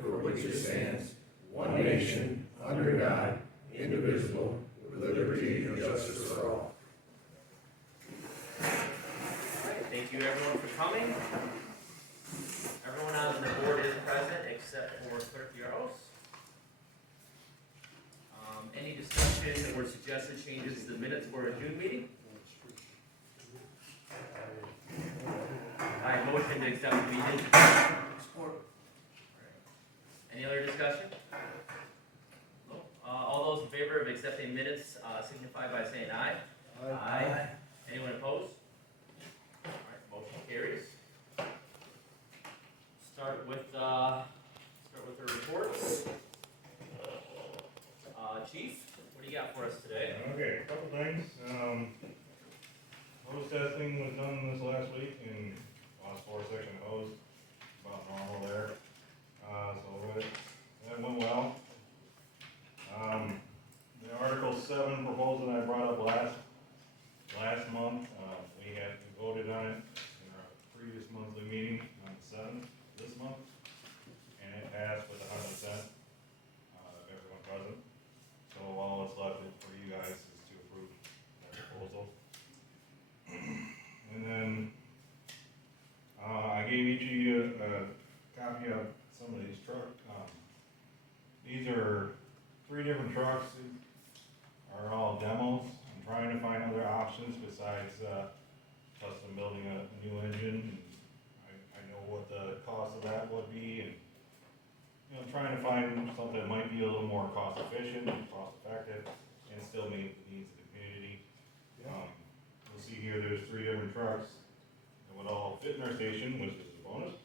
for which it stands, one nation, under God, indivisible, with liberty and justice for all. All right, thank you everyone for coming. Everyone on the board is present except for Clerk Yaros. Any discussion or suggested changes to the minutes for a June meeting? I motion to accept the meeting. Support. Any other discussion? No. All those in favor of accepting minutes signify by saying aye. Aye. Anyone opposed? All right, motion carries. Start with the reports. Chief, what do you got for us today? Okay, a couple things. Hose testing was done this last week in last 4-section hose, about normal there. So that went well. The Article 7 proposal that I brought up last month, we voted on it in our previous monthly meeting on the 7th this month, and it passed with 100%, everyone present. So all that's left for you guys is to approve that proposal. And then, I gave each of you a copy of some of these trucks. These are 3 different trucks, are all demos. I'm trying to find other options besides, custom building a new engine. I know what the cost of that would be, and trying to find something that might be a little more cost efficient and cost effective and still meet the needs of the community. You'll see here there's 3 different trucks that would all fit in our station, which is a bonus.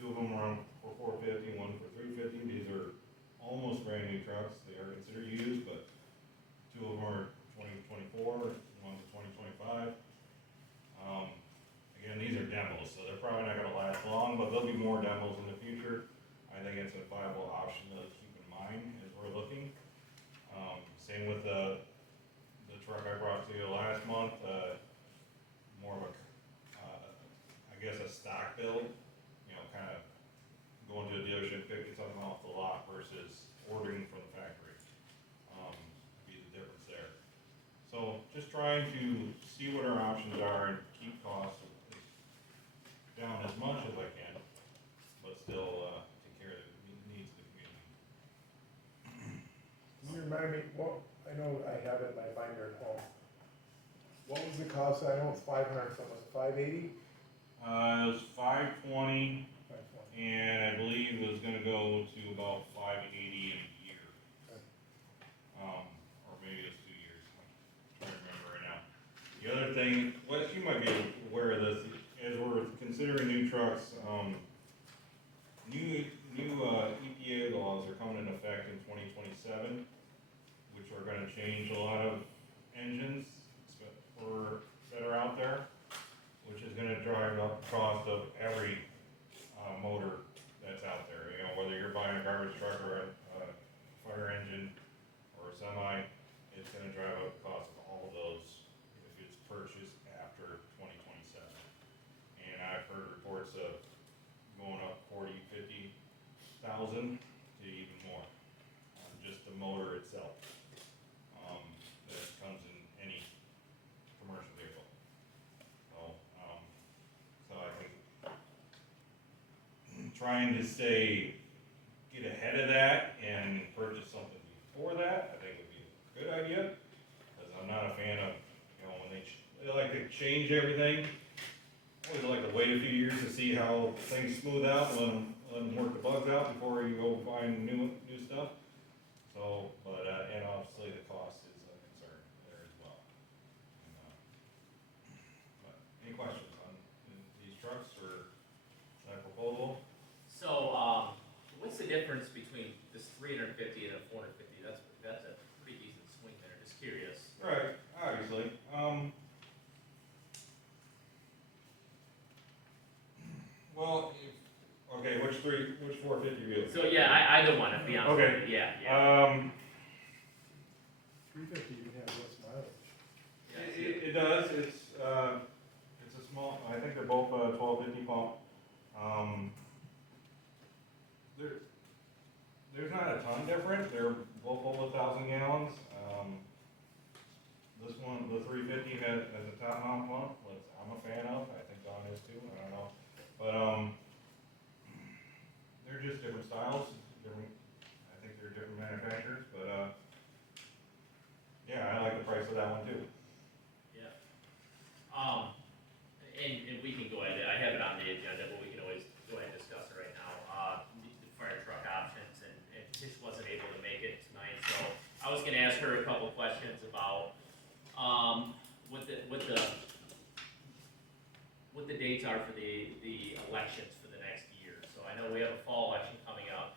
2 of them are for $450, 1 for $350. These are almost brand new trucks. They are considered used, but 2 of them are 2024, 1's 2025. Again, these are demos, so they're probably not gonna last long, but there'll be more demos in the future. I think it's a viable option to keep in mind as we're looking. Same with the truck I brought to you last month, more of a, I guess a stock build, kind of going to a dealership, picking something off the lot versus ordering from the factory. Be the difference there. So just trying to see what our options are and keep costs down as much as I can, but still take care of the needs of the community. Can you remind me, I know I have it in my binder at home. What was the cost? I know it's 500 something, was it 580? It was 520, and I believe it was gonna go to about 580 in a year. Okay. Or maybe it's 2 years, I'm trying to remember right now. The other thing, Wes, you might be aware of this, as we're considering new trucks, new EPA laws are coming into effect in 2027, which are gonna change a lot of engines that are out there, which is gonna drive up the cost of every motor that's out there. Whether you're buying a garbage truck or a fire engine or a semi, it's gonna drive up the cost of all of those if it's purchased after 2027. And I've heard reports of going up 40, 50,000 to even more on just the motor itself. That comes in any commercial vehicle. So I think trying to get ahead of that and purchase something before that, I think would be a good idea. Because I'm not a fan of, when they like to change everything. I always like to wait a few years to see how things smooth out, and let them work the bugs out before you go find new stuff. So, and obviously the cost is a concern there as well. But any questions on these trucks or that proposal? So, what's the difference between this 350 and a 450? That's a pretty decent swing there. Just curious. Right, obviously. Well, okay, which 450 vehicles? So yeah, either one, to be honest Okay. with you. Yeah. 350 you can have less mileage. It does. It's a small. I think they're both 1250 pump. different, they're both over 1,000 gallons. This one, the 350 has a top mount pump, which I'm a fan of, I think Don is too, I don't know. But, they're just different styles, different, I think they're different manufacturers, but, yeah, I like the price of that one too. Yeah. And we can go ahead, I have it on the agenda, but we can always go ahead and discuss it right now. The fire truck options, and Tish wasn't able to make it tonight, so I was gonna ask her a couple questions about, what the dates are for the elections for the next year. So I know we have a fall election coming up,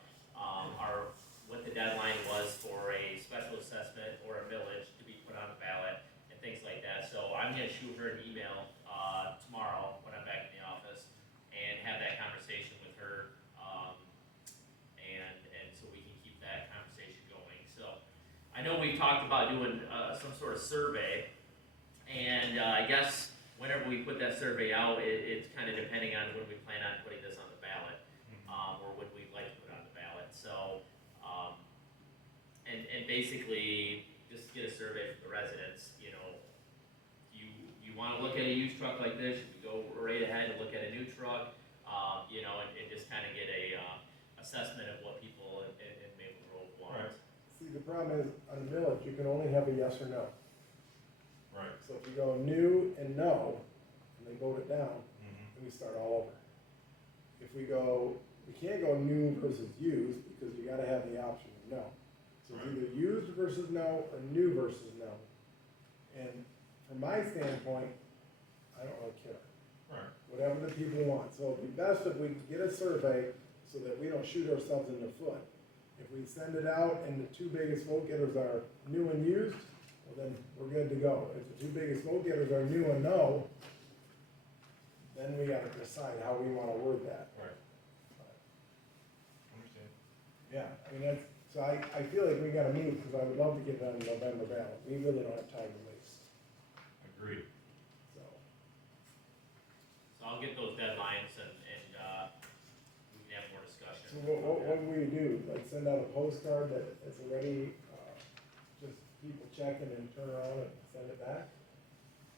what the deadline was for a special assessment or a millage to be put on the ballot and things like that. So I'm gonna shoot her an email, tomorrow when I'm back in the office and have that conversation with her, and so we can keep that conversation going. So I know we talked about doing, some sort of survey, and, I guess whenever we put that survey out, it's kind of depending on when we plan on putting this on the ballot, or when we'd like to put it on the ballot. So, and basically, just get a survey from the residents, you know, you wanna look at a used truck like this, should we go right ahead and look at a new truck? You know, and just kinda get a, assessment of what people in Maple Grove want. Right. See, the problem is, on the millage, you can only have a yes or no. Right. So if you go new and no, and they vote it down, Mm-hmm. then we start all over. If we can't go new versus used, because you gotta have the option of no. So it's either used versus no, or new versus no. And from my standpoint, I don't really care. Right. Whatever the people want. So it'd be best if we could get a survey so that we don't shoot ourselves in the foot. If we send it out and the two biggest vote getters are new and used, well then we're good to go. If the two biggest vote getters are new and no, then we gotta decide how we wanna word that. Right. Understand. Yeah, I mean, that's, so I feel like we gotta meet, because I would love to get it on the November ballot. We really don't have time to waste, Agreed. so. So I'll get those deadlines and we can have more discussion. So what do we do? Like send out a postcard that is already, just people checking and turn around and send it back?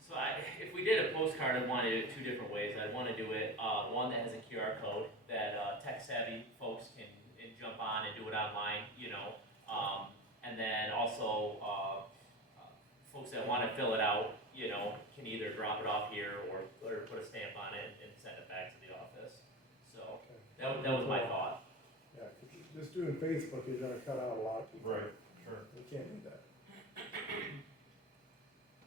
So if we did a postcard, I'd want to do it two different ways. I'd want to do it, one that has a QR code that tech savvy folks can jump on and do it online, you know. And then also, folks that want to fill it out, you know, can either drop it off here or put a stamp on it and send it back to the office. So Okay. that was my thought. Yeah, 'cause just doing Facebook, you're gonna cut out a lot of people. Right, sure. We can't do that.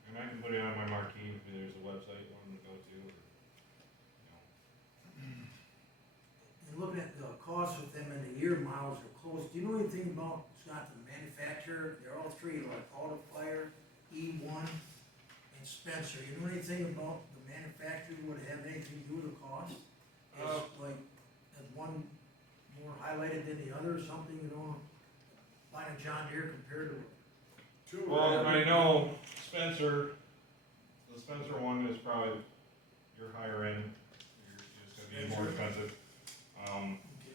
And I can put it on my marquee if there's a website you want them to go to, or, you know. And looking at the cost with them and the year miles are close, do you know anything about, Scott, the manufacturer? They're all three, like Auto Fire, E1, and Spencer. You know anything about the manufacturer, would it have anything to do with the cost? Is one more highlighted than the other, or something, you know, buying a John Deere compared to Well, I know Spencer, the Spencer one is probably your higher end, it's gonna be more expensive.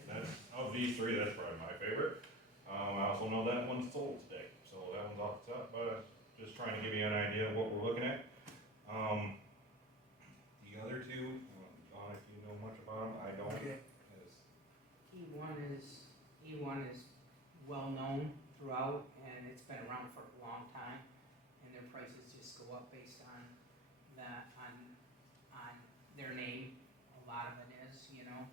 That's, of these three, that's probably my favorite. I also know that one's sold today, so that one's off the top, but just trying to give you an idea of what we're looking at. The other two, John, if you know much about them, I don't. Okay. E1 is well-known throughout, and it's been around for a long time, and their prices just go up based on that, on their name, a lot of it is, you know.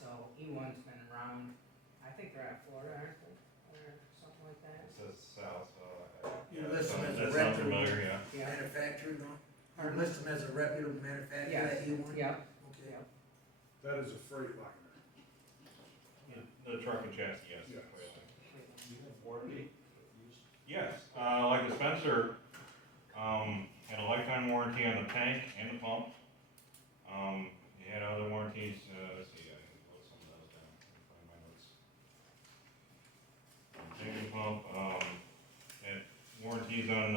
So E1's been around, I think they're out of Florida, aren't they, or something like that? It says south, so. You list them as a That sounds reputable familiar, yeah. Yeah, manufacturer, don't you? List them as a reputable manufacturer, that E1? yep, Okay. yep. That is a freight liner. The truck and chassis, yes. Yes. Warranty? Yes, like the Spencer, had a lifetime warranty on the tank and the pump. He had other warranties, let's see, I can put some of those down, find my notes. Tank and pump, had warranties on,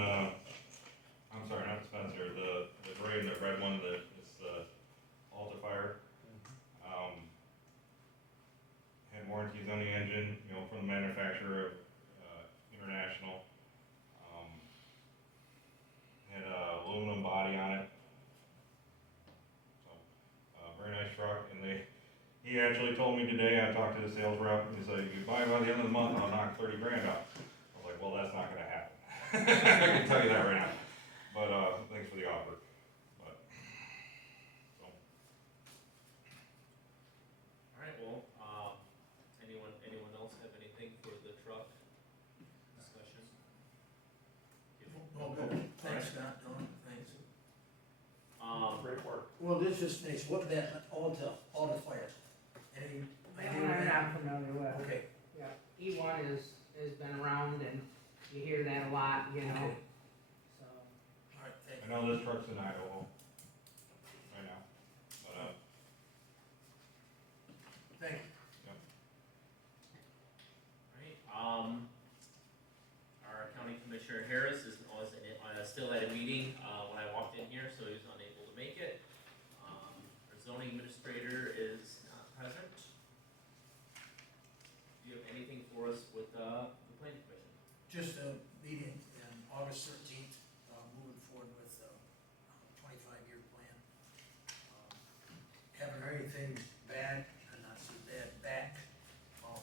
I'm sorry, not the Spencer, the gray and the red one, it's the Alta-Fire. Had warranties on the engine, you know, from the manufacturer of He actually told me today, I talked to the sales rep, and he's like, you buy by the end of the month, I'll knock 30 grand off. I was like, well, that's not gonna happen. I can tell you that right now. But, thanks for the offer. But, so, Alright, well, anyone else have anything for the truck discussion? Oh, good. Thanks, Scott, Don, thanks. Great work. Well, this is nice, what that, all the fires, any That idea one what I'm that? not familiar with. Okay, Yeah, E1 has been around and you hear that a lot, you know, okay, so. all right, thank I you. know this truck's in Idaho right now, but, Thank you. Alright, our county commissioner Harris was still at a meeting, when I walked in here, so he was unable to make it. Our zoning administrator is not present. Do you have anything for us with, the planning commission? Just a meeting in August 13th, moving forward with a 25-year plan. Haven't heard anything bad, and not so bad back. We'll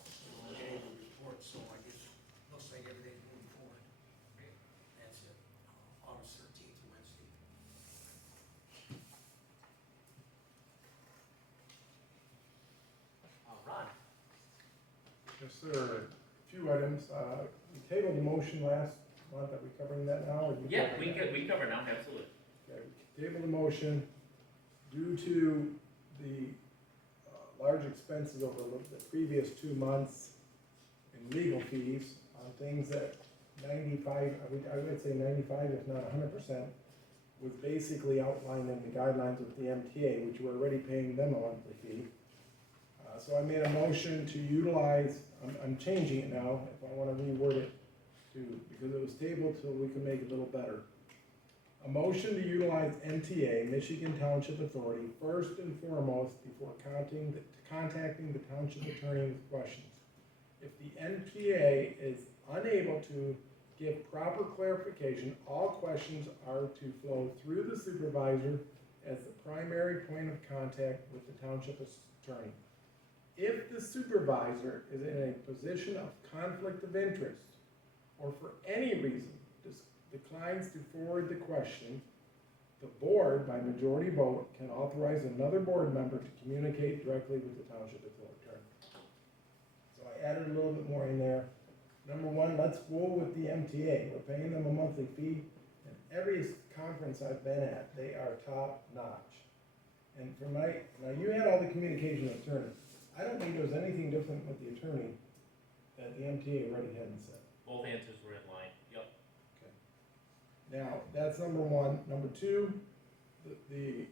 get able to report, so I guess, looks like everything's moving forward. That's it, August 13th, Wednesday. Ron? Yes, sir. A few items. We tabled the motion last month. Are we covering that now? or you Yeah, covering that? we cover now, absolutely. Okay, we tabled the motion due to the large expenses over the previous 2 months in legal fees on things that 95, I would say 95, if not 100%, was basically outlined in the guidelines with the MTA, which we're already paying them a monthly fee. So I made a motion to utilize, I'm changing it now, if I wanna reword it to, because it was tabled so we can make it a little better. A motion to utilize MTA, Michigan Township Authority, first and foremost before contacting the township attorney with questions. If the MTA is unable to give proper clarification, all questions are to flow through the supervisor as the primary point of contact with the township attorney. If the supervisor is in a position of conflict of interest, or for any reason declines to forward the question, the board, by majority vote, can authorize another board member to communicate directly with the township attorney. So I added a little bit more in there. Number one, let's go with the MTA. We're paying them a monthly fee, and every conference I've been at, they are top notch. And for now you had all the communication with the attorney. I don't think there's anything different with the attorney that the MTA already hadn't said. Both answers were in line, yep. Now, that's number one. Number two, the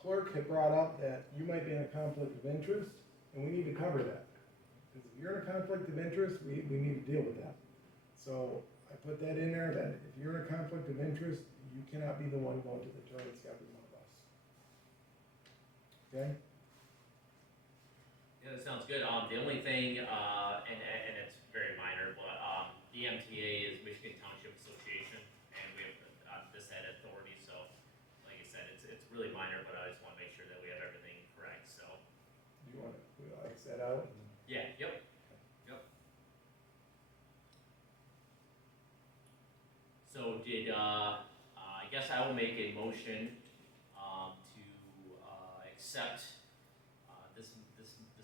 clerk had brought up that you might be in a conflict of interest, and we need to cover that. Because if you're in a conflict of interest, we need to deal with that. So I put that in there, that if you're in a conflict of interest, you cannot be the one going to the attorney, it's gotta be one of us. Okay? Yeah, that sounds good. The only thing, and it's very minor, but, the MTA is Michigan Township Association, and we have, this head authority, so, like I said, it's really minor, but I just wanna make sure that we have everything correct, so. Do you want to X that out? Yeah, yep. So did, I guess I will make a motion, to, accept, this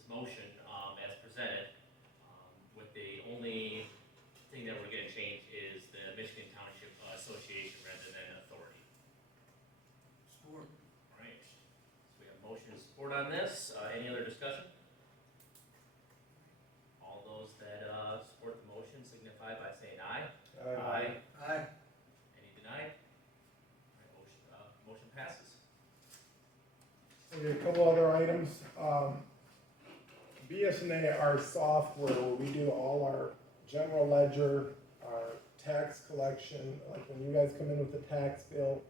motion, as presented, with the only thing that we're gonna change is the Michigan Township Association rather than authority. Support. Alright, so we have motion and support on this, any other discussion? All those that, support the motion signify by saying aye. Aye. Any denied? Alright, motion passes. Okay, a couple other items. BSNA, our software, where we do all our general ledger, our tax collection, like when you guys come in with a tax bill,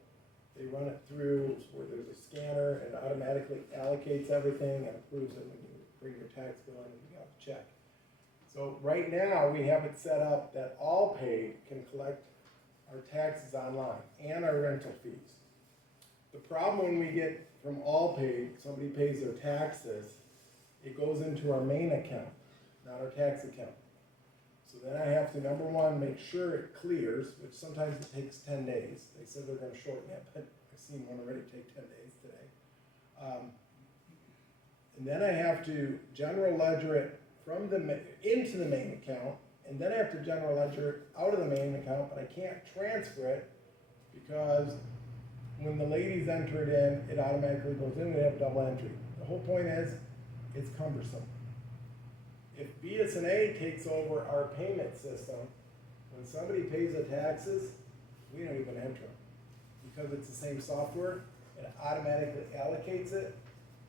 they run it through where there's a scanner and automatically allocates everything and approves it when you bring your tax bill in and you got the check. So right now, we have it set up that all paid can collect our taxes online and our rental fees. The problem when we get from all paid, somebody pays their taxes, it goes into our main account, not our tax account. So then I have to, number one, make sure it clears, which sometimes it takes 10 days. They said they're gonna shorten it, but I've seen one already take 10 days today. And then I have to general ledger it from into the main account, and then I have to general ledger it out of the main account, but I can't transfer it because when the ladies enter it in, it automatically goes in, we have double entry. The whole point is, it's cumbersome. If BS&A takes over our payment system, when somebody pays the taxes, we don't even enter them. Because it's the same software, it automatically allocates it,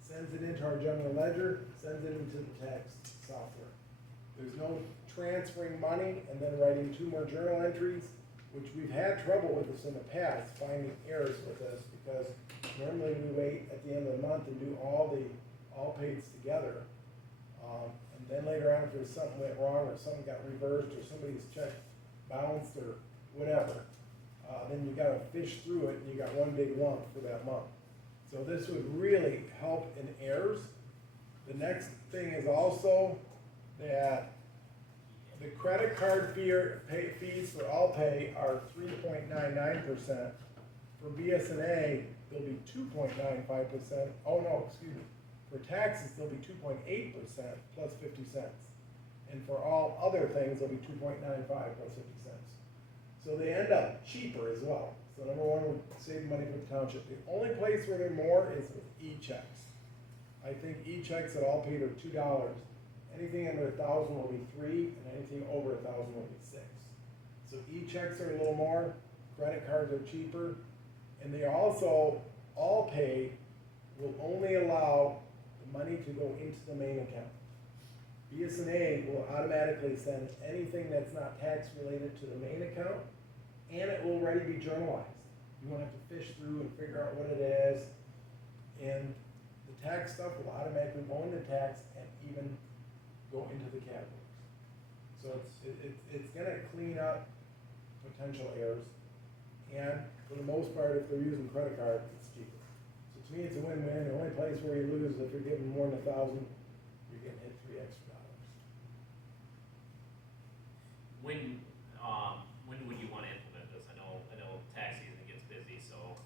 sends it into our general ledger, sends it into the tax software. There's no transferring money and then writing 2 more journal entries, which we've had trouble with this in the past, finding errors with this, because normally we wait at the end of the month and do all pays together. And then later on, if there's something went wrong, or something got reversed, or somebody's check bounced, or whatever, then you gotta fish through it, and you got one big lump for that month. So this would really help in errors. The next thing is also that the credit card fees for all pay are 3.99%. For BS&A, they'll be 2.95%. Oh no, excuse me. For taxes, they'll be 2.8% plus 50 cents. And for all other things, they'll be 2.95 plus 50 cents. So they end up cheaper as well. So number one, we're saving money for the township. The only place where they're more is with e-checks. I think e-checks at all paid are $2. Anything under 1,000 will be $3, and anything over 1,000 will be $6. So e-checks are a little more, credit cards are cheaper, and they also, all pay will only allow the money to go into the main account. BS&A will automatically send anything that's not tax related to the main account, and it will already be journalized. You won't have to fish through and figure out what it is, and the tax stuff will automatically go into tax and even go into the categories. So it's gonna clean up potential errors, and for the most part, if they're using credit card, it's cheaper. So to me, it's a win-win. The only place where you lose is if you're giving more than 1,000, you're getting hit $3 extra. When would you wanna implement this? I know tax season gets busy, so.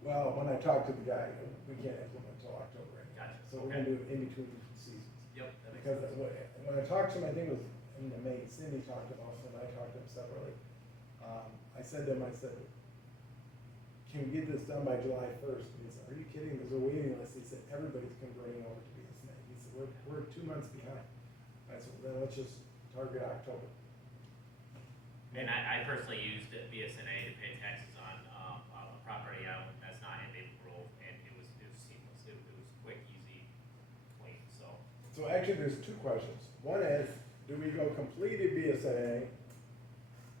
Well, when I talk to the guy, we can't implement until October anyway. Gotcha. So we're gonna do it in between seasons. Yep, that makes Because sense. when I talked to him, I think it was in May, Cindy talked about it, and I talked to him separately. I said to him, can we get this done by July 1st? And he said, are you kidding? There's a waiting list. He said, everybody's converting over to BSNA. He said, we're 2 months behind. I said, well, then let's just target October. And I personally used BSNA to pay taxes on a property out that's not in Maple Grove, and it was seamless. It was quick, easy, clean, so. So actually, there's 2 questions. One is, do we go completed BSNA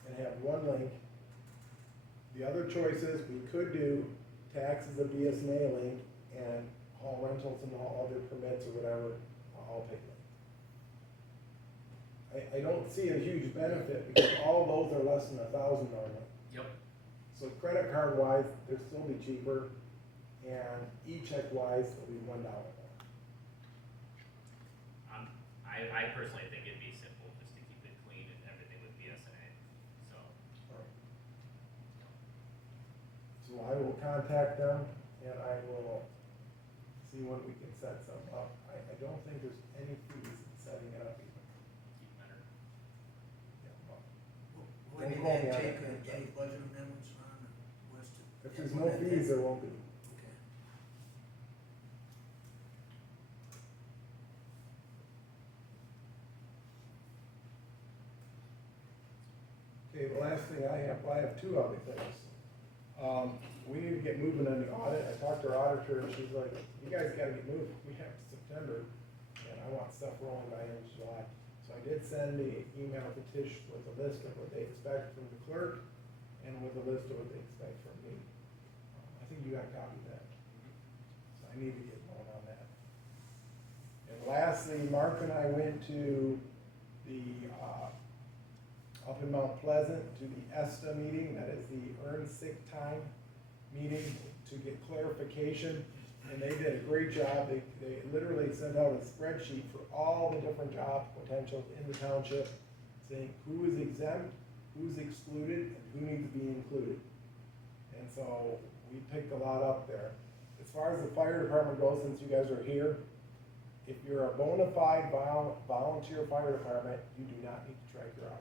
and have one link? The other choice is, we could do taxes of BSNA link and hall rentals and all other permits or whatever, all paid link. I don't see a huge benefit because all of those are less than 1,000 normally. Yep. So credit card wise, they'll still be cheaper, and e-check wise, they'll be $1 more. I personally think it'd be simple just to keep it clean and everything with BSNA, so. So I will contact them and I will see when we can set something up. I don't think there's any fees in setting it up even. Keep better. Yeah, well, Will we Don't then call me on take it. any budget amendments on, or was to? If there's no fees, there won't be. Okay. Okay, the last thing I have 2 other things. We need to get moving on the audit. I talked to our auditor and she's like, you guys gotta get moving. We have September and I want stuff rolling by in July. So I did send the email to Tish with a list of what they expect from the clerk and with a list of what they expect from me. I think you got a copy of that. So I need to get going on that. And lastly, Mark and I went to the, up in Mount Pleasant to the ESTA meeting, that is the Earned Sick Time meeting, to get clarification and they did a great job. They literally sent out a spreadsheet for all the different job potentials in the township, saying who is exempt, who's excluded, and who needs to be included. And so we picked a lot up there. As far as the fire department goes, since you guys are here, if you're a bona fide volunteer fire department, you do not need to track your hours.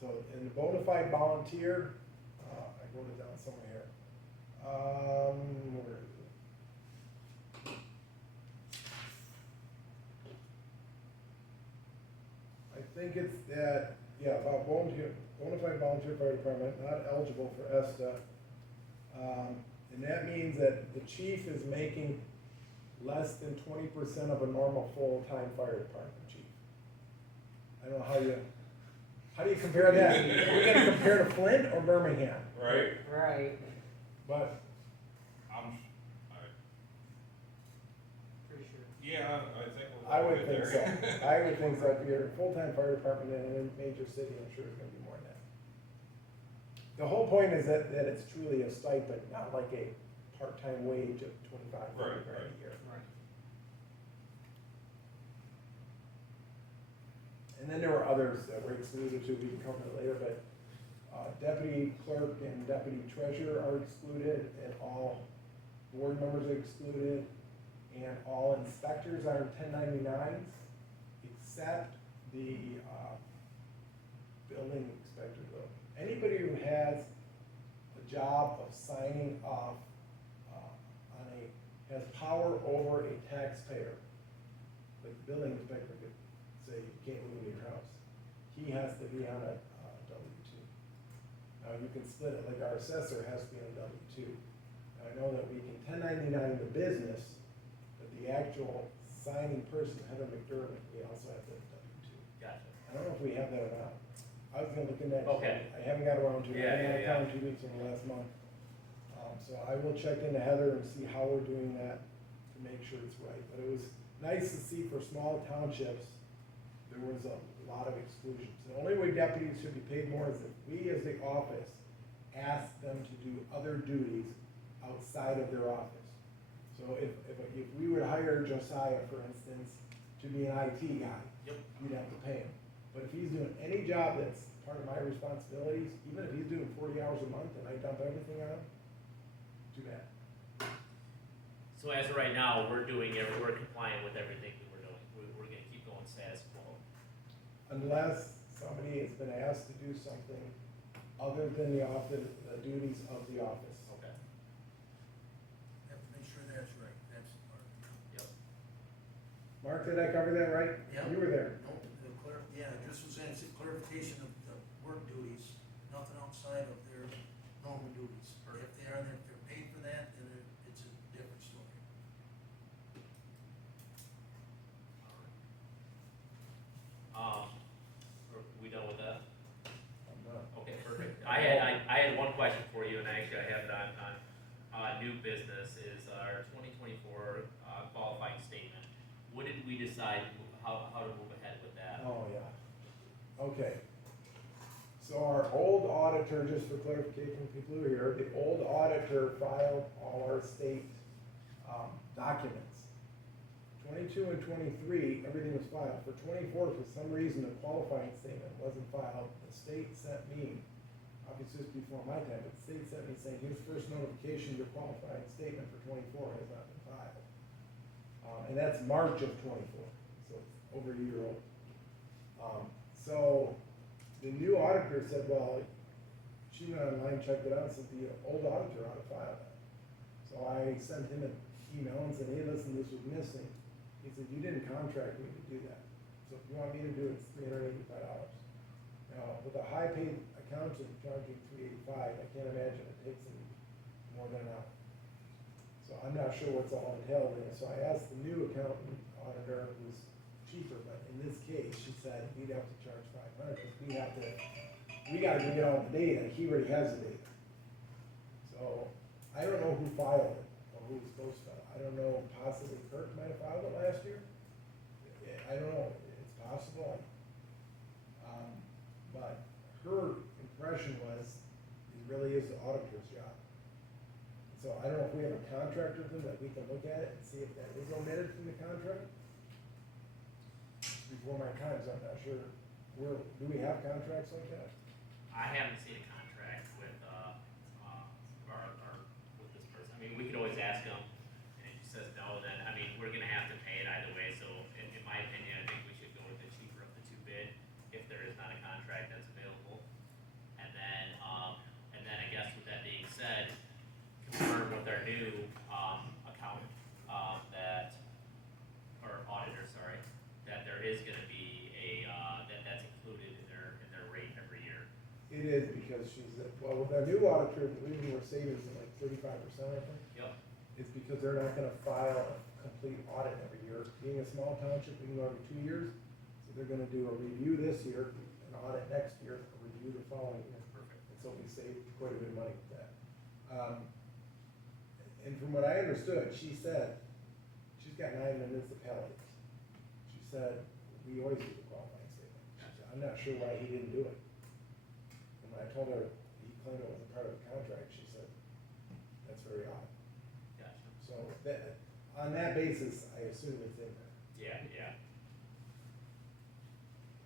So in the bona fide volunteer, I wrote it down somewhere here. Where is it? I think it's that, yeah, about bona fide volunteer fire department, not eligible for ESTA. And that means that the chief is making less than 20% of a normal full-time fire department chief. I don't know how do you compare that? Are we gonna compare to Flint or Birmingham? Right? Right. But, Pretty sure. Yeah, I think we're. I would good think there. so. I would think so. If you're a full-time fire department in a major city, I'm sure it's gonna be more than that. The whole point is that it's truly a stipend, not like a part-time wage of 25, 30 Right, grand right. a year. Right. And then there were others that were excluded too, we can cover it later, but deputy clerk and deputy treasurer are excluded, and all board members are excluded, and all inspectors are 1099s, except the building inspector though. Anybody who has a job of signing off has power over a taxpayer, like the building inspector could say you can't move into your house. He has to be on a W-2. Now you can split it, like our assessor has to be on W-2. Now I know that we can 1099 the business, but the actual signing person, Heather McDermott, we also have to have W-2. Gotcha. I don't know if we have that or not. I was gonna look in that. Okay. I haven't got around to it. Yeah, I yeah, haven't had time 2 weeks in the last month. So I will check into Heather and see how we're doing that to make sure it's right. But it was nice to see for small townships, there was a lot of exclusions. The only way deputies should be paid more is if we as the office ask them to do other duties outside of their office. So if we would hire Josiah, for instance, to be an IT guy, Yep. you'd have to pay him. But if he's doing any job that's part of my responsibilities, even if he's doing 40 hours a month and I dump everything on him, too bad. So as of right now, we're compliant with everything that we're doing. We're gonna keep going status quo. Unless somebody has been asked to do something other than the office, the duties of the office. Okay. Have to make sure that's right, that's part. Yep. Mark, did I cover that right? Yeah. You were there. No, the yeah, just was saying, it's a clarification of the work duties, nothing outside of their normal duties. If they are, if they're paid for that, then it's a different story. Are we done with that? I'm done. Okay, perfect. I had one question for you, and actually I have it on new business, is our 2024 qualifying statement. What did we decide, how to move ahead with that? Oh, yeah. Okay. So our old auditor, just for clarification, people who are here, the old auditor filed all our state documents. 22 and 23, everything was filed. For 24, for some reason, the qualifying statement wasn't filed. The state sent me, obviously this before my time, but the state sent me saying, here's first notification, your qualifying statement for 24 has not been filed. And that's March of 24, so it's over a year old. So the new auditor said, well, she went online, checked it out, and said the old auditor ought to file that. So I sent him an email and said, hey, listen, this was missing. He said, you didn't contract me to do that. So if you want me to do it, it's $385. Now, with a high-paid accountant charging $385, I can't imagine it takes him more than an hour. So I'm not sure what's all entailed in it. So I asked the new accountant auditor, who's cheaper, but in this case, she said, we'd have to charge $500 because we gotta go get all the data. He already has the data. So I don't know who filed it or who was supposed to file. I don't know, possibly Kirk might have filed it last year. I don't know, it's possible. But her impression was, it really is the auditor's job. So I don't know if we have a contract contract with them that we can look at it and see if that is omitted from the contract? Before my time's up, I'm not sure, do we have contracts like that? I haven't seen a contract with, with this person. I mean, we could always ask him, and if he says no, then, I mean, we're gonna have to pay it either way, so in my opinion, I think we should go with the cheaper of the two bid, if there is not a contract that's available. And then I guess with that being said, confirm with our new, accountant, or auditor, sorry, that there is gonna be that's included in their rate every year. It is because well, with our new auditor, the reason we're saving is like 35%, I think. Yep. Is because they're not gonna file a complete audit every year. Being a small township, we can go every 2 years. So they're gonna do a review this year, an audit next year, a review the following year. Perfect. And so we saved quite a bit of money with that. And from what I understood, she said, she's got 9 municipalities. She said, we always do the qualifying statement. She said, I'm not sure why he didn't do it. And when I told her he claimed it wasn't part of the contract, she said, that's very odd. Gotcha. So that, on that basis, I assume it's in there. Yeah, yeah.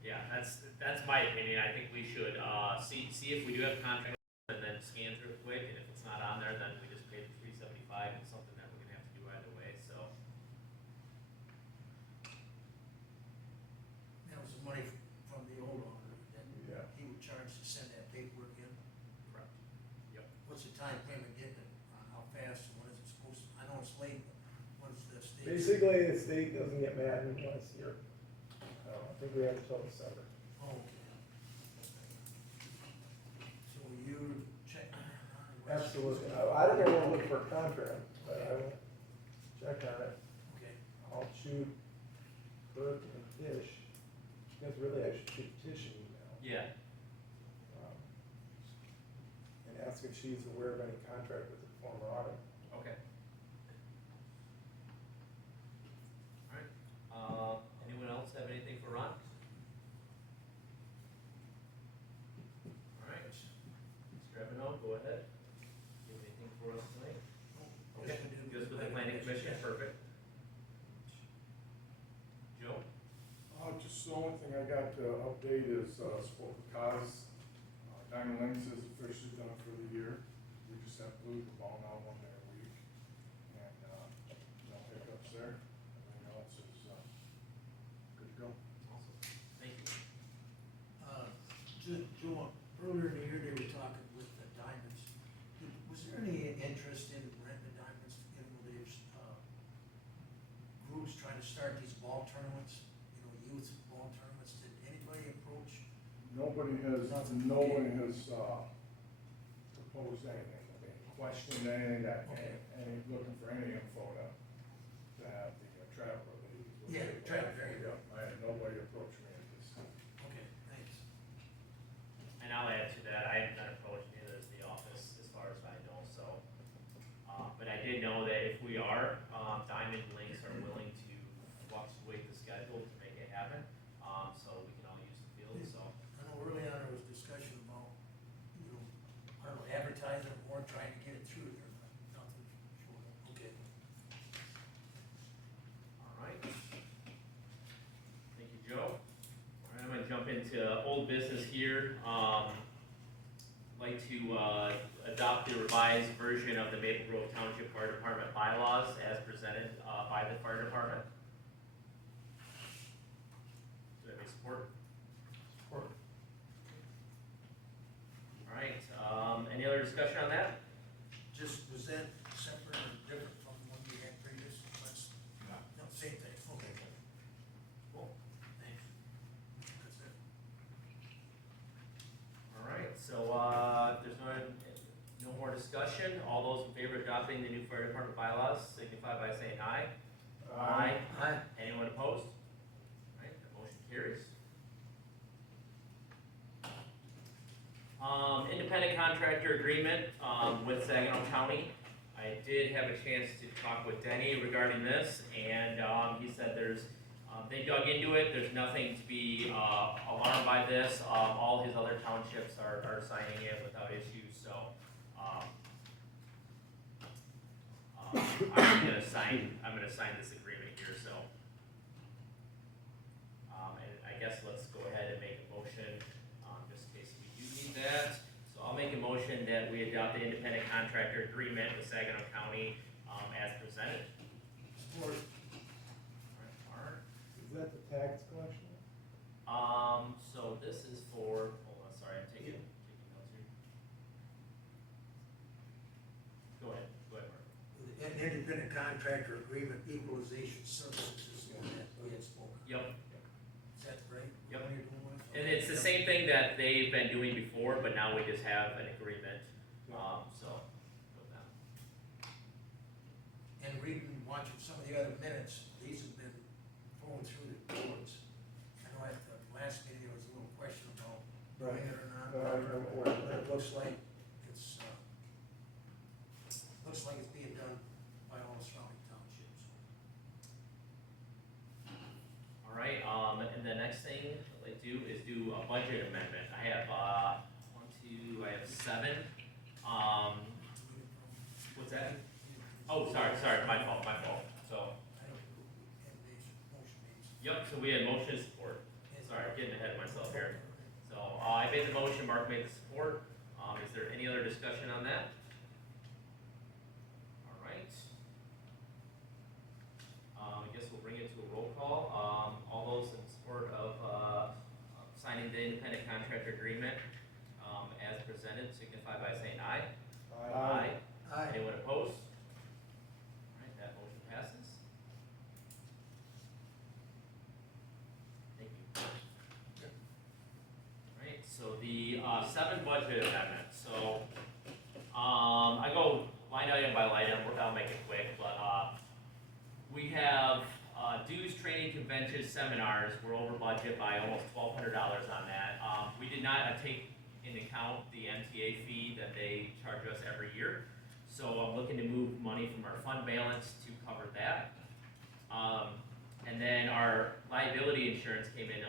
Yeah, that's my opinion. I think we should, see if we do have a contract and then scan through it quick, and if it's not on there, then we just pay the $375. It's something that we're gonna have to do either way, so. That was the money from the old auditor that Yeah. he would charge to send that paperwork in. Correct. Yep. What's the time frame of getting it, how fast, and when is it supposed to, I know it's late, but when's the state? Basically, the state doesn't get mad unless you're, I think we have until December. Oh, okay. So you check on it? Absolutely. I don't know what to look for a contract, but I will check on it. Okay, I'll shoot Bert and Tish. Because really, I should shoot Tish an email. Yeah. And ask if she's aware of any contract with the former auditor. Okay. Alright, anyone else have anything for Ron? Alright, Mr. Evano, go ahead. You have anything for us tonight? Okay, goes with the planning commission, perfect. Joe? Just the only thing I got to update is, spoke with Kaz. Diamond Links is officially done for the year. We just have blue, the ball now 1 day a week. And, no hiccups there. Everything else is, good to go. Awesome, thank you. Joe, earlier in the year, they were talking with the diamonds. Was there any interest in renting the diamonds, you know, there's, groups trying to start these ball tournaments, you know, youth ball tournaments? Did anybody approach? Nobody has proposed anything, I mean, questioned anything, any, looking for any info to have the traveler league. Yeah, traveler, there you go. I had nobody approach me at this time. Okay, thanks. And I'll add to that, I haven't been approached neither as the office, as far as I know, so. But I did know that if we are, Diamond Links are willing to fluctuate the schedule to make it happen, so we can all use the field, so. I know early on there was discussion about, you know, I don't know, advertising or trying to get it through there, but nothing short of, okay. Alright. Thank you, Joe. Alright, I'm gonna jump into old business here. Like to, adopt the revised version of the Maple Grove Township Fire Department bylaws as presented, by the fire department. Do I have any support? Support. Alright, any other discussion on that? Just, was that separate or different from the one we had previous? No, same thing, okay. Cool. Thanks. That's it. Alright, so, if there's no more discussion, all those in favor of adopting the new fire department bylaws signify by saying aye. Aye. Anyone opposed? Alright, that motion carries. Independent contractor agreement, with Saginaw County. I did have a chance to talk with Denny regarding this, and, he said they dug into it, there's nothing to be, alarmed by this, all his other townships are signing it without issues, so, I'm gonna sign this agreement here, so. And I guess let's go ahead and make a motion, just in case we do need that. So I'll make a motion that we adopt the independent contractor agreement with Saginaw County, as presented. Support. Alright, Mark. Is that the tax collection? So this is for, hold on, sorry, I'm taking notes here. Go ahead, Mark. An independent contractor agreement equalization services is the one that we had spoken. Yep, Is that right? Yep. What you're doing? and it's the same thing that they've been doing before, but now we just have an agreement, so, with them. And reading, watching some of the other minutes, these have been flowing through the boards. I know at the last meeting, there was a little question about doing it or not. I'm aware of that. It looks like it's being done by all surrounding townships. All right, and the next thing I'd like to do is do a budget amendment. I have, I have 7. What's that? Oh, sorry, my fault, so, I don't know who had made motion names. yep, so we had motion support. Sorry, I'm getting ahead of myself here. So, I made the motion, Mark made the support. Is there any other discussion on that? All right. I guess we'll bring it to a roll call. All those in support of, signing the independent contractor agreement, as presented, signify by saying aye. Aye. Aye. Anyone opposed? All right, that motion passes. Thank you. All right, so the 7 budget amendments. So, I go line item by line item. I'll make it quick, but we have dues, training, convention, seminars. We're over budget by almost $1,200 on that. We did not take into account the MTA fee that they charge us every year. So I'm looking to move money from our fund balance to cover that. And then our liability insurance came in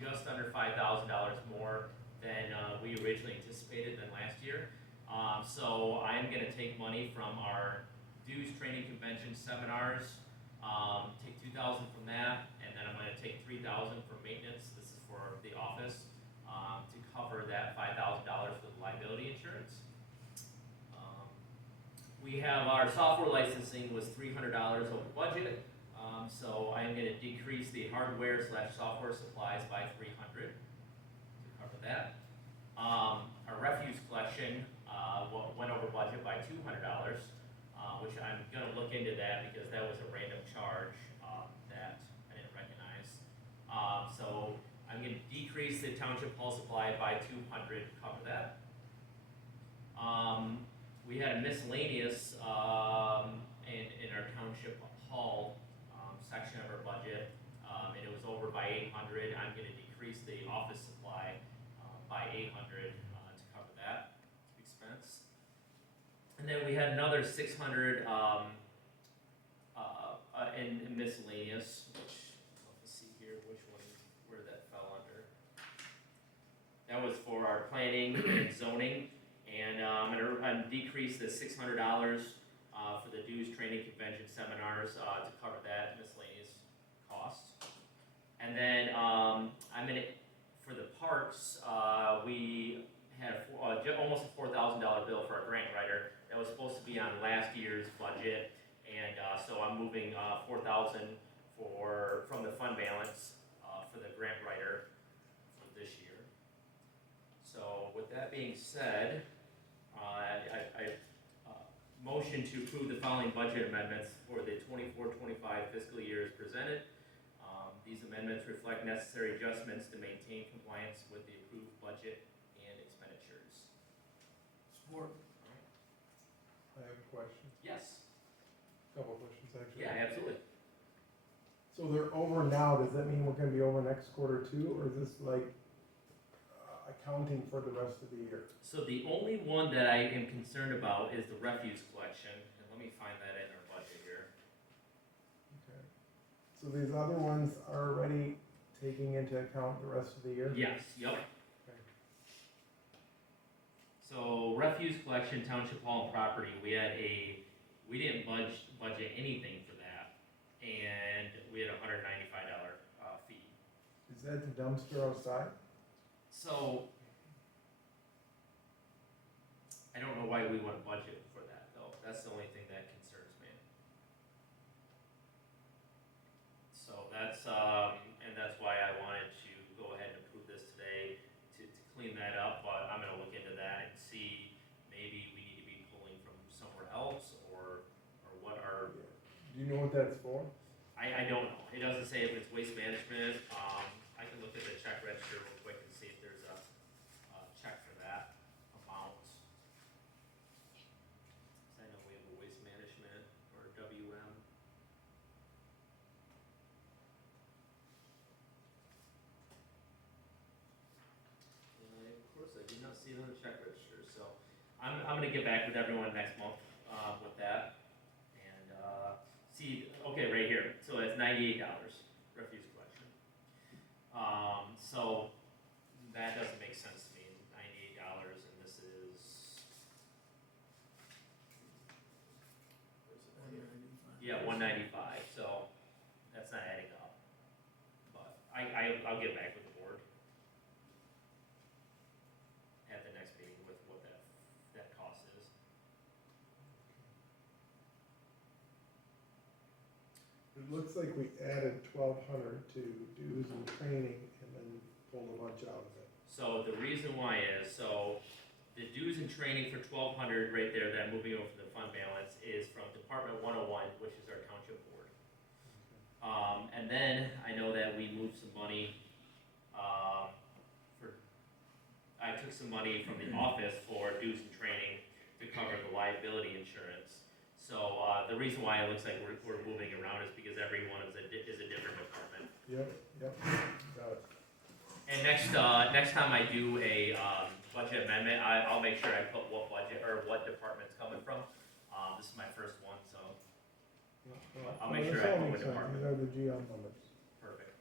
just under $5,000 more than we originally anticipated than last year. So I am gonna take money from our dues, training, convention, seminars, take $2,000 from that, and then I'm gonna take $3,000 from maintenance. This is for the office, to cover that $5,000 for the liability insurance. We have our software licensing was $300 over budget, so I am gonna decrease the hardware/software supplies by $300 to cover that. Our refuse collection, went over budget by $200, which I'm gonna look into that because that was a random charge, that I didn't recognize. So I'm gonna decrease the township hall supply by $200 to cover that. We had a miscellaneous, in our township hall, section of our budget, and it was over by $800. I'm gonna decrease the office supply, by $800, to cover that expense. And then we had another $600, in miscellaneous, which, let's see here, where that fell under. That was for our planning and zoning, and I'm gonna decrease the $600 for the dues, training, convention, seminars, to cover that miscellaneous cost. And then I'm gonna, for the parks, we had almost a $4,000 bill for our grant writer that was supposed to be on last year's budget, and so I'm moving $4,000 from the fund balance for the grant writer for this year. So with that being said, I motion to approve the following budget amendments for the 24-25 fiscal year as presented. These amendments reflect necessary adjustments to maintain compliance with the approved budget and expenditures. Support. I have a question, Yes. couple of questions actually. Yeah, absolutely. So they're over now, does that mean we're gonna be over next quarter too, or is this like accounting for the rest of the year? So the only one that I am concerned about is the refuse collection, and let me find that in our budget here. Okay. So these other ones are already taking into account the rest of the year? Yes, yep. Okay. So refuse collection, township hall and property, we we didn't budget anything for that, and we had a $195 fee. Is that the dumpster outside? So, I don't know why we wouldn't budget for that, though, that's the only thing that concerns me. So that's, and that's why I wanted to go ahead and approve this today, to clean that up, but I'm gonna look into that and see, maybe we need to be pulling from somewhere else, or what our, Do you know what that's for? I don't know, it doesn't say if it's waste management, I can look at the check register real quick and see if there's a check for that amount. 'Cause I know we have a waste management, or WM. And of course, I did not see it on the check register, so I'm gonna get back with everyone next month, with that. And, see, okay, right here, so that's $98, refuse collection. So that doesn't make sense to me, $98, and this is, where's it at here? Yeah, $195, so that's not adding up. But I'll get back with the board at the next meeting with what that cost is. It looks like we added 1,200 to dues and training and then pulled a bunch out of it. So the reason why is, so the dues and training for 1,200 right there, that moving over to the fund balance, is from Department 101, which is our township board. And then I know that we moved some money, I took some money from the office for dues and training to cover the liability insurance. So, the reason why it looks like we're moving around is because everyone is a different department. Yep, got it. And next time I do a, budget amendment, I'll make sure I put what budget, or what department's coming from. This is my first one, so, I'll make sure I put what department. These are the GL numbers. Perfect.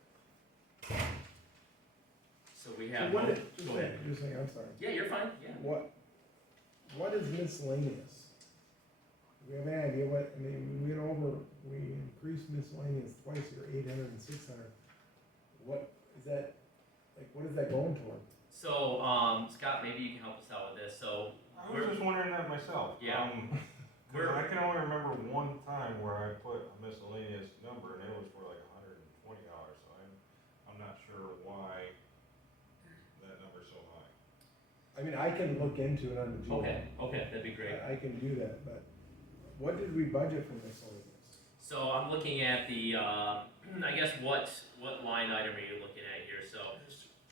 So we So have, what go is, ahead. just saying, I'm sorry. Yeah, you're fine, yeah. What is miscellaneous? Do we have any idea what, I mean, we increased miscellaneous twice here, 800 and 600. What is that, like, what is that going toward? So, Scott, maybe you can help us out with this, so, I was just wondering that myself. Yeah. 'Cause I can only remember one time where I put a miscellaneous number and it was for like $120, so I'm not sure why that number's so high. I mean, I can look into it on the GL. okay, that'd be great. I can do that, but what did we budget for miscellaneous? So I'm looking at the, I guess what line item are you looking at here, so,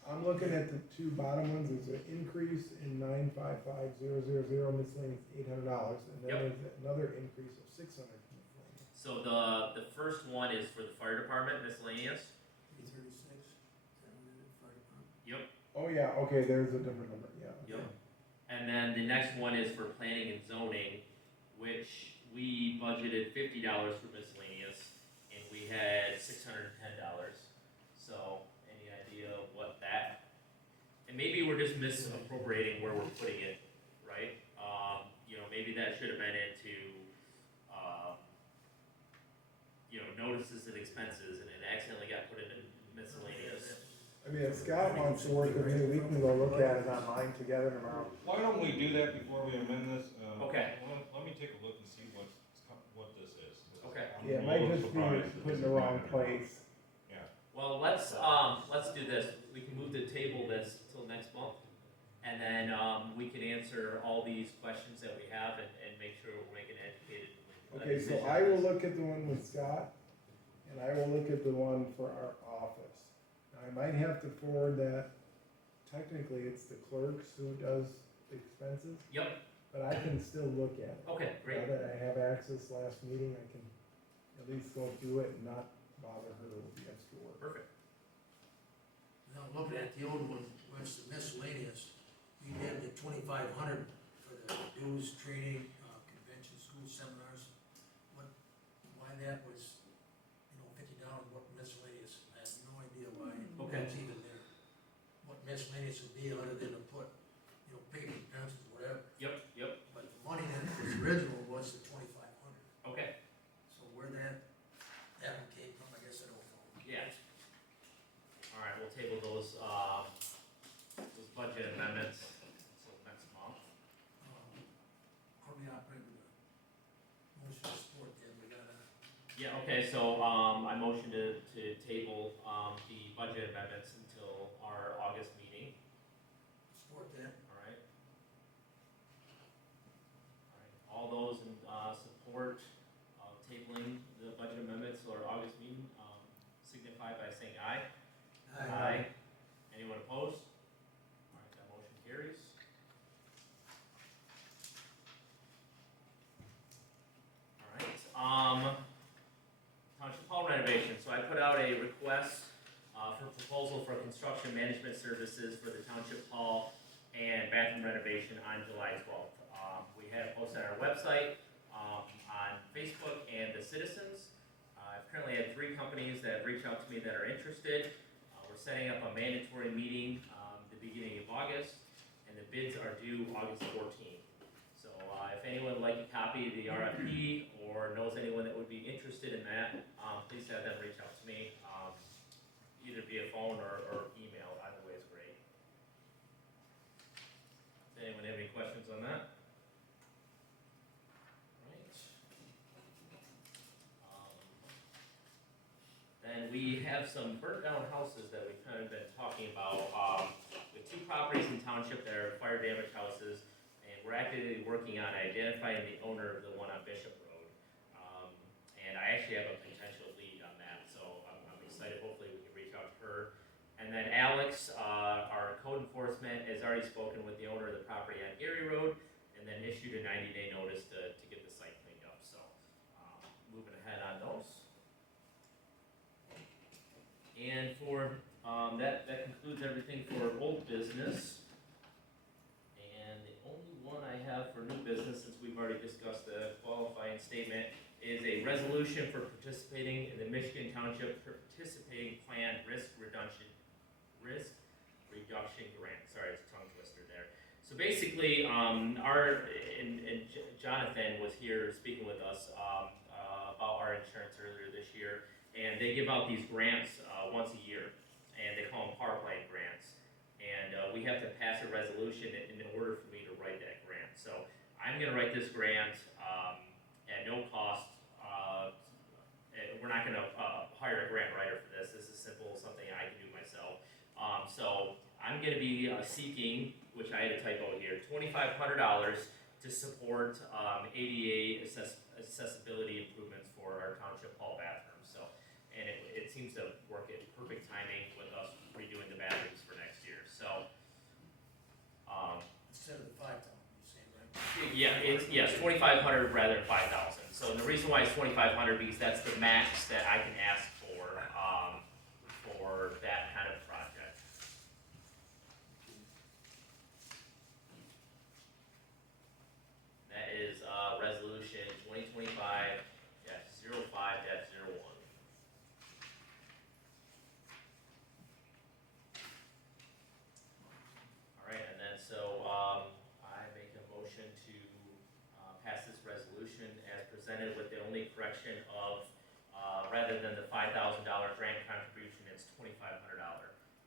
I'm looking at the two bottom ones, there's an increase in 955,000 miscellaneous $800, and then Yep. there's another increase of 600 miscellaneous. so the first one is for the fire department miscellaneous. 336, is that what it is, fire department? Yep. Oh, yeah, okay, there's a different number, yeah. Yep. And then the next one is for planning and zoning, which we budgeted $50 for miscellaneous, and we had $610. So, any idea of what that, and maybe we're just misappropriating where we're putting it, right? Maybe that should have been into, notices and expenses, and it accidentally got put into miscellaneous. I mean, if Scott wants to work with me, we can go look at it online together tomorrow. Why don't we do that before we amend this? Okay. Let me take a look and see what this is. Okay. I'm Yeah, it a might little just be surprised that put in this the is wrong happening. place. Yeah. Well, let's do this, we can move the table this till next month, and then, we can answer all these questions that we have and make sure we're making educated. Okay, so decisions. I will look at the one with Scott, and I will look at the one for our office. Now, I might have to forward that, technically, it's the clerks who does the expenses, Yep, but I can still look at it. okay, great. Now that I have access last meeting, I can at least go through it and not bother her with the extra work. Perfect. Now, looking at the old one, what's the miscellaneous, we did the 2,500 for the dues, training, convention, school seminars. Why that was, $50, what miscellaneous, I have no idea why Okay. that's even there. What miscellaneous would be other than to put, paper, pencils, whatever. Yep. But the money that was original was the 2,500. table those budget amendments until next month. How do we operate with the motion to support then, we gotta, Yeah, okay, so, I motion to table, the budget amendments until our August meeting, support that. alright? All those in, support of tabling the budget amendments to our August meeting, signify by saying aye. Anyone opposed? Alright, that motion carries. Alright, Township Hall renovation, so I put out a request, for proposal for construction management services for the Township Hall and bathroom renovation on July 12th. We had it posted on our website, on Facebook and the citizens. I've currently had 3 companies that have reached out to me that are interested. We're setting up a mandatory meeting, the beginning of August, and the bids are due August 14th. So, if anyone would like a copy of the RFP or knows anyone that would be interested in that, please have them reach out to me, either via phone or email, either way is great. Does anyone have any questions on that? Right. Then we have some burnt down houses that we've kind of been talking about. We have 2 properties in township that are fire damaged houses, and we're actively working on identifying the owner of the one on Bishop Road. And I actually have a potential lead on that, so I'm excited, hopefully we can reach out to her. And then Alex, our code enforcement, has already spoken with the owner of the property on Gary Road, and then issued a 90-day notice to get the site cleaned up, so, moving ahead on those. And for, that concludes everything for old business. And the only one I have for new business, since we've already discussed the qualifying statement, is a resolution for participating in the Michigan Township Participating Plan Risk Reduction Grant. Sorry, it's a tongue twister there. So basically, Jonathan was here speaking with us, about our insurance earlier this year, and they give out these grants, once a year, and they call them parkland grants. And, we have to pass a resolution in order for me to write that grant. So I'm gonna write this grant, at no cost. We're not gonna, hire a grant writer for this. This is simple, something I can do myself. So I'm gonna be seeking, which I had a typo here, $2,500 to support ADA accessibility improvements for our township hall bathrooms. So, and it seems to work at perfect timing with us redoing the bathrooms for next year. So, Instead of the 5,000, you saying, right? yeah, yes, 2,500 rather than 5,000. So the reason why it's 2,500 because that's the max that I can ask for that kind of project. That is resolution 2025-05-01. All right, and then so I make a motion to pass this resolution as presented with the only correction of rather than the $5,000 grant contribution, it's $2,500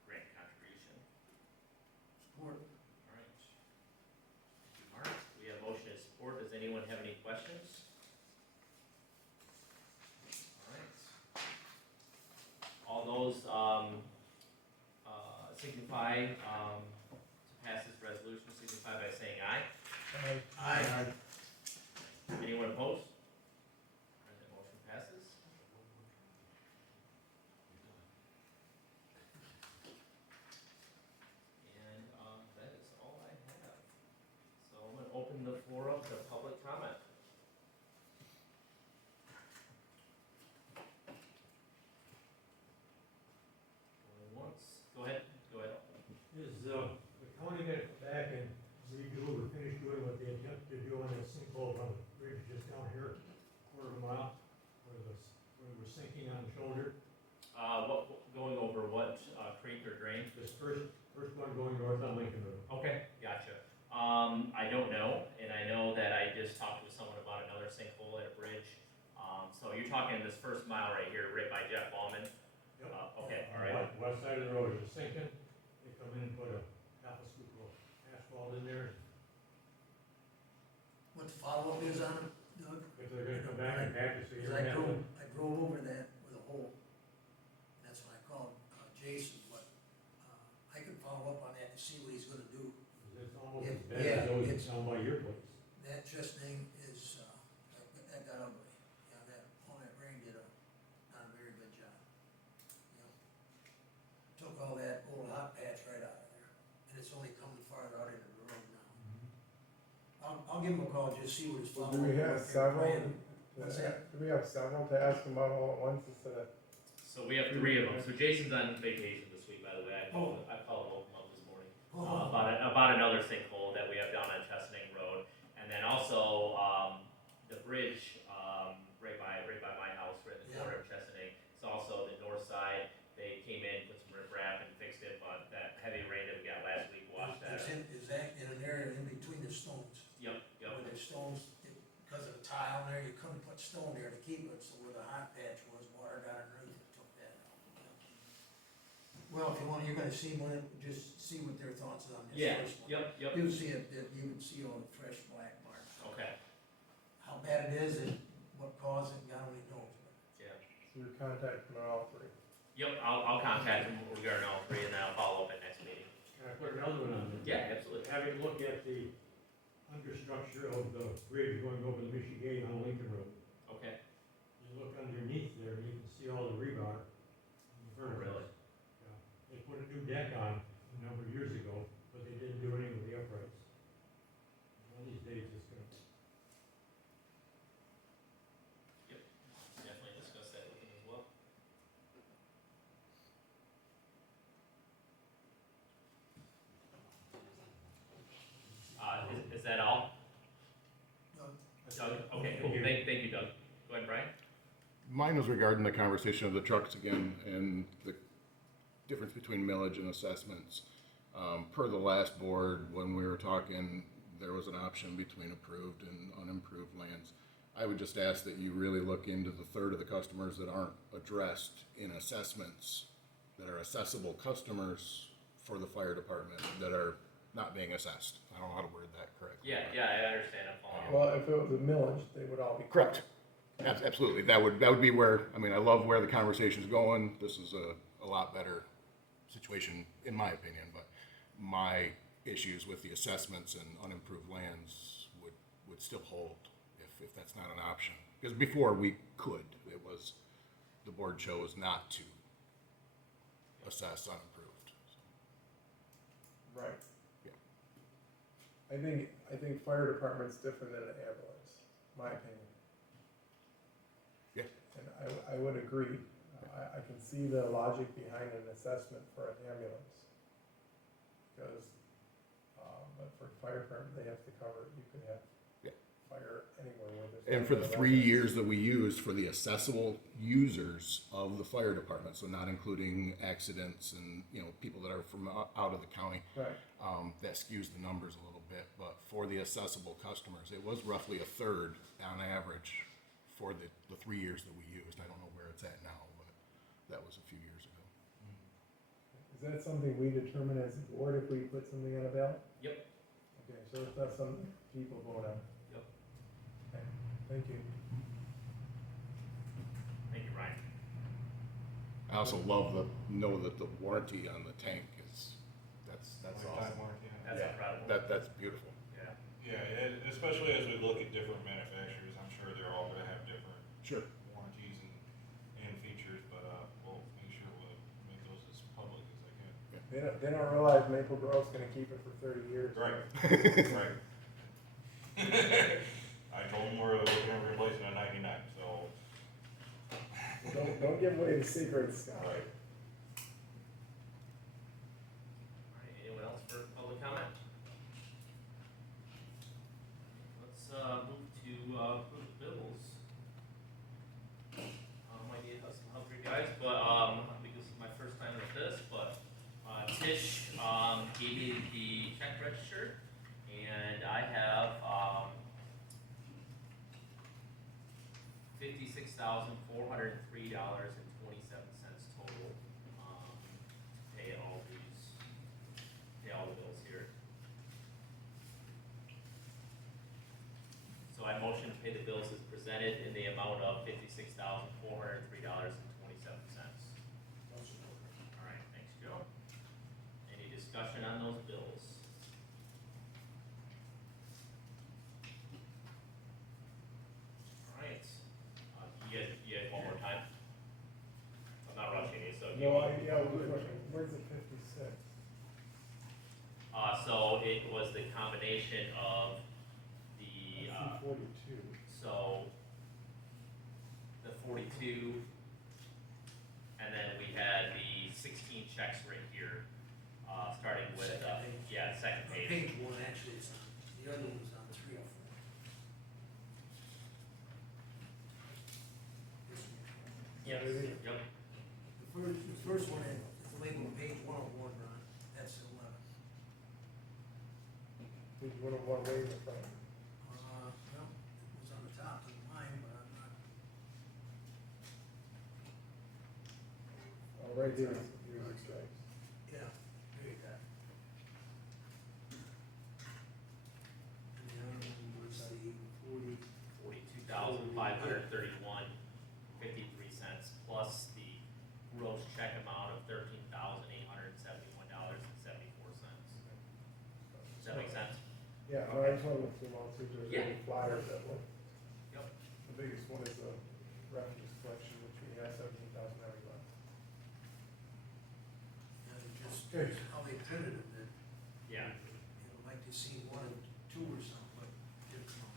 grant contribution. Support. All right. Thank you, Mark. We have motion to support. Does anyone have any questions? All right. All those signify to pass this resolution, signify by saying aye. Aye. Anyone opposed? All right, that motion passes. And that is all I have. So I'm gonna open the floor up to public comment. Going once. Go ahead. Is the county gonna come back and redo or finish doing what they attempted to do on that sinkhole on the bridge just down here, quarter of a mile, where we're sinking on the shoulder? Going over what, creek or drain? This first one going north on Lincoln Road. Okay, gotcha. I don't know, and I know that I just talked with someone about another sinkhole at a bridge. So you're talking this first mile right here, right by Jeff Ballman? Yep. Okay, all right. west side of the road is just sinking, they come in and put a half a scoop of asphalt in there. What the follow-up is on it, Doug? If they're gonna come back and pack it, so you Cause don't have to. I drove over that with a hole. That's why I called Jason, but, I could follow up on that to see what he's gonna do. It's almost Yeah, as bad yeah, as those it's- down by your place. That chest thing is, that got ugly. Yeah, all that rain did not a very good job. You know, took all that old hot patch right out of there, and it's only coming farther out into the road now. I'll give him a call, just see what his So follow-up. do we have work and several? plan. What's that? Do we have several to ask them about all at once instead of? So we have 3 of them. So Jason's on vacation this week, by the way. I called him up this morning. Oh, About another sinkhole that we have down on Chesaning Road. And then also, the bridge, right by my house, right in the corner of Chesaning. It's also the north side. They came in, put some riprap and fixed it, but that heavy rain that we got last week washed that out. is that in an area in between the stones? Yep. Where there's stones, because of the tile there, you couldn't put stone there to keep it, so where the hot patch was, water got underneath it, took that out. Well, if you want, you're gonna see one, just see what their thoughts are on this Yeah, first one. yep. You'll see it, you would see all the fresh black marks. Okay, How bad it is and what caused it, God only knows. yeah. So you're contacting all three? Yep, I'll contact him regarding all 3 and then I'll follow up at next meeting. Can I put another one on there? Yeah, absolutely. Having a look at the understructure of the bridge going over the Michigan on Lincoln Road. Okay. You look underneath there, and you can see all the rebar. and the vertices. Really? Yeah. They put a new deck on a number of years ago, but they didn't do anything with the uprights. One of these days it's gonna. Definitely discuss that with him as well. Is that all? Doug? Okay, cool. Thank you, Doug. Go ahead, Brian. Mine was regarding the conversation of the trucks again and the difference between millage and assessments. Per the last board, when we were talking, there was an option between approved and unimproved lands. I would just ask that you really look into the third of the customers that aren't addressed in assessments, that are accessible customers for the fire department that are not being assessed. I don't know how to word that correctly. Yeah, I understand. I'm following you. Well, if it was a millage, they would all be. Correct. Absolutely. That would be where, I mean, I love where the conversation's going. This is a lot better situation, in my opinion, but my issues with the assessments and unimproved lands would still hold if that's not an option. Because before we could, it was, the board chose not to assess unimproved. So, Right. yeah. I think fire department's different than an ambulance, my opinion. Yeah. And I would agree. I can see the logic behind an assessment for an ambulance. Because, but for fire department, they have to cover, you could have Yeah. fire anywhere where there's. And for the 3 years that we used for the accessible users of the fire department, so not including accidents and, people that are from out of the county, Right. that skews the numbers a little bit. But for the accessible customers, it was roughly a third on average for the 3 years that we used. I don't know where it's at now, but that was a few years ago. Is that something we determine as a board if we put something on a ballot? Yep. Okay, so it's not something people vote on? Yep. Okay, thank you. Thank you, Brian. I also know that the warranty on the tank is, that's Lifetime awesome. warranty, yeah. That's Yeah. incredible. That's beautiful. Yeah. Yeah, especially as we look at different manufacturers, I'm sure they're all gonna have different Sure. warranties and features, but, we'll make sure we'll make those as public as I can. They don't realize Maple Grove's gonna keep it for 30 years. Right, right. I told them we're looking at replacing a 99, so. Don't give away the secrets, Scott. Right. All right, anyone else for public comment? Let's move to approve the bills. Might need some help here, guys, but because this is my first time with this, but Tish gave me the check register, and I have $56,403.27 total. pay the bills as presented in the amount of $56,403.27. All right, thanks, Joe. Any discussion on those bills? All right, you guys one more time? I'm not rushing you, so if you No, want. where's the 56? So it was the combination of the, I see 42. so the 42, and then we had the 16 checks right here, starting with, Second page. yeah, second page. Page one, actually, it's on, the other one was on 304. This one. Yes, yep, The first one is labeled page 101, Ron, that's 11. Did you want to walk away in the front? Well, it was on the top of mine, but I'm not, Oh, right there, here's the stripes. yeah, there you go. And the other one was the 40, 42,531.53 plus the gross check amount of $13,871.74. Does that make sense? Yeah, no, I just want to look through them all, see if there's Yeah. any flyers that look. Yep. The biggest one is the refuse collection, which we have 17,000 every month. and just Good. how they printed it, that, Yeah. like to see one or two or something, but didn't know.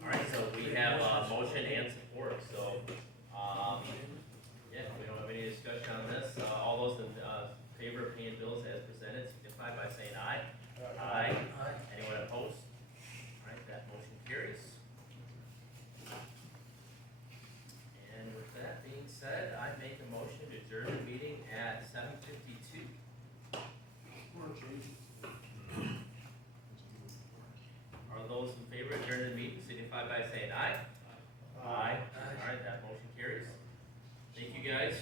All right, so we have motion and support, so, yeah, we don't have any discussion on this. All those in favor of paying bills as presented signify by saying aye. Aye. Aye. Anyone opposed? All right, that motion carries. And with that being said, I make a motion to adjourn the meeting at 7:52. Are those in favor of adjourning the meeting signify by saying aye. Aye. All right, that motion carries. Thank you, guys.